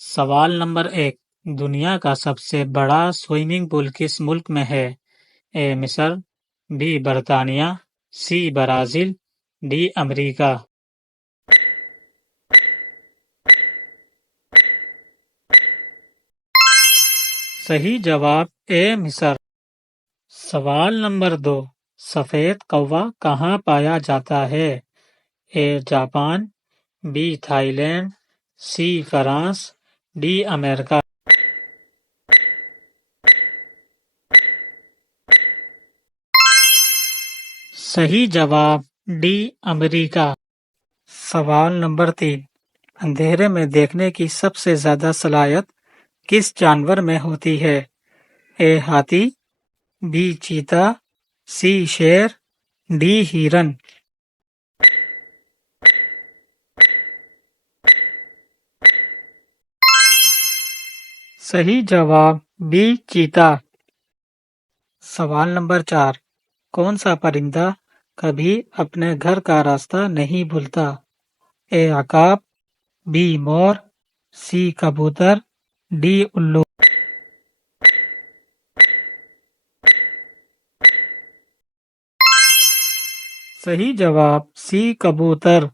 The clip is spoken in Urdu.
سوال نمبر 1، دنیا کا سب سے بڑا سوئمنگ پول کس ملک میں ہے؟ اے مصر، بی برطانیہ، سی برازیل، ڈی امریکہ۔ صحیح جواب اے مصر۔ سوال نمبر 2، سفید کوا کہاں پایا جاتا ہے؟ A Japan, B Thailand, C France, D امریکہ۔ صحیح جواب ڈی امریکہ۔ سوال نمبر 3، اندھیرے میں دیکھنے کی سب سے زیادہ صلاحیت کس جانور میں ہوتی ہے؟ اے ہاتھی، بی چیتا، سی شیر، ڈی ہرن۔ صحیح جواب بی چیتا۔ سوال نمبر 4، کون سا پرندہ کبھی اپنے گھر کا راستہ نہیں بھولتا؟ اے عقاب، بی مور، سی کبوتر، ڈی الو۔ صحیح جواب سی کبوتر۔